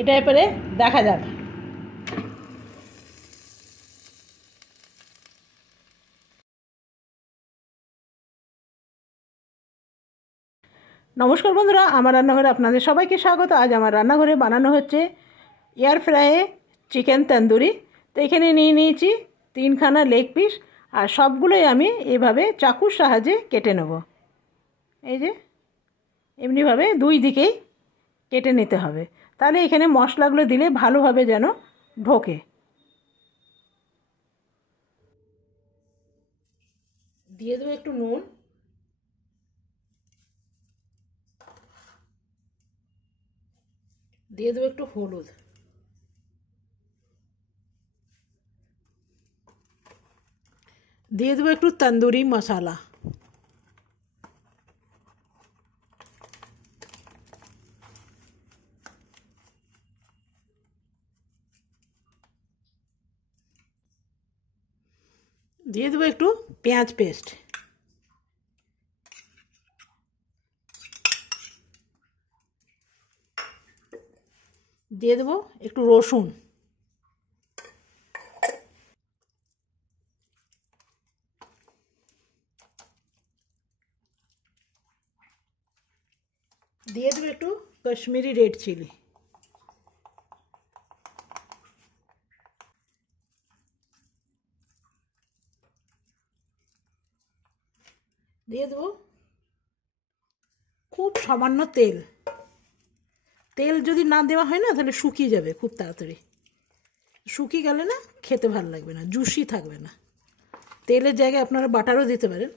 এটা এবারে দেখা যাক। নমস্কার বন্ধুরা, আমার রান্নাঘরে আপনাদের সবাইকে স্বাগত। আজ আমার রান্নাঘরে বানানো হচ্ছে এয়ার ফ্রাইয়ে চিকেন তন্দুরি। তো এখানে নিয়ে নিয়েছি 3খানা লেগ পিস, আর সবগুলোই আমি এভাবে চাকুর সাহায্যে কেটে নেব। এই যে এমনিভাবে দুই দিকেই কেটে নিতে হবে, তাহলে এখানে মশলাগুলো দিলে ভালোভাবে যেন ঢোকে। দিয়ে দেবো একটু নুন, দিয়ে দেবো একটু হলুদ, দিয়ে দেবো একটু তন্দুরি মশলা, দিয়ে দেবো একটু পেঁয়াজ পেস্ট, দিয়ে দেবো একটু রসুন, দিয়ে দেবো একটু কাশ্মীরি রেড চিলি, দিয়ে দেবো খুব সামান্য তেল। তেল যদি না দেওয়া হয় না তাহলে শুকিয়ে যাবে খুব তাড়াতাড়ি, শুকিয়ে গেলে না খেতে ভালো লাগবে না, জুসি থাকবে না। তেলের জায়গায় আপনারা বাটারও দিতে পারেন।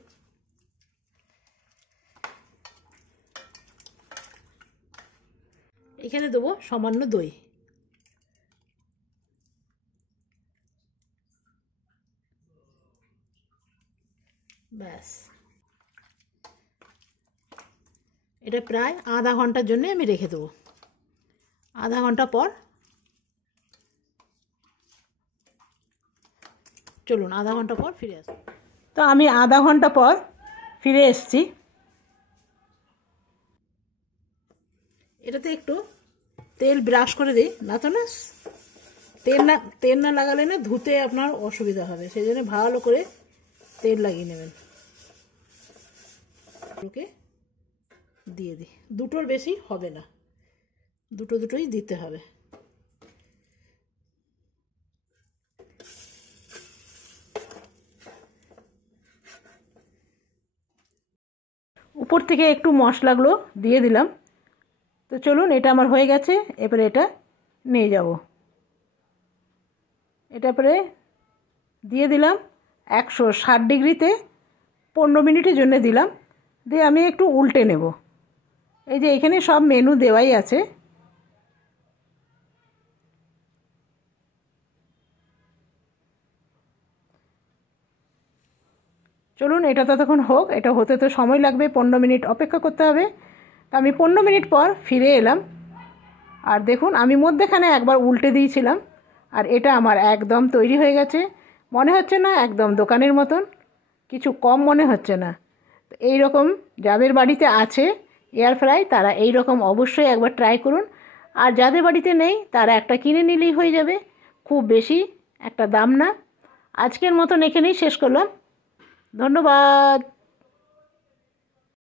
এখানে দেবো সামান্য দই, ব্যাস। এটা প্রায় আধা ঘন্টার জন্য আমি রেখে দেবো। আধা ঘন্টা পর চলুন আধা ঘন্টা পর ফিরে আসি। তো আমি আধা ঘন্টা পর ফিরে এসেছি। এটাতে একটু তেল ব্রাশ করে দিই, না তো না তেল না লাগালে না ধুতে আপনার অসুবিধা হবে, সেই জন্য ভালো করে তেল লাগিয়ে নেবেন। ওকে দিয়ে দিই, দুটোর বেশি হবে না, দুটোই দিতে হবে। উপর থেকে একটু মশলাগুলো দিয়ে দিলাম। তো চলুন, এটা আমার হয়ে গেছে। এবারে এটা নিয়ে যাব। এটা পরে দিয়ে দিলাম 160 ডিগ্রিতে 15 মিনিটের জন্য দিলাম। দিয়ে আমি একটু উল্টে নেব। এই যে এখানে সব মেনু দেওয়াই আছে। চলুন এটা ততক্ষণ হোক, এটা হতে তো সময় লাগবে, 15 মিনিট অপেক্ষা করতে হবে। তো আমি 15 মিনিট পর ফিরে এলাম, আর দেখুন আমি মধ্যেখানে একবার উল্টে দিয়েছিলাম, আর এটা আমার একদম তৈরি হয়ে গেছে। মনে হচ্ছে না একদম দোকানের মতন, কিছু কম মনে হচ্ছে না। তো এই রকম যাদের বাড়িতে আছে এয়ার ফ্রাই তারা এই রকম অবশ্যই একবার ট্রাই করুন, আর যাদের বাড়িতে নেই তারা একটা কিনে নিলেই হয়ে যাবে। খুব বেশি একটা দাম না। আজকের মতন এখানেই শেষ করলাম। ধন্যবাদ।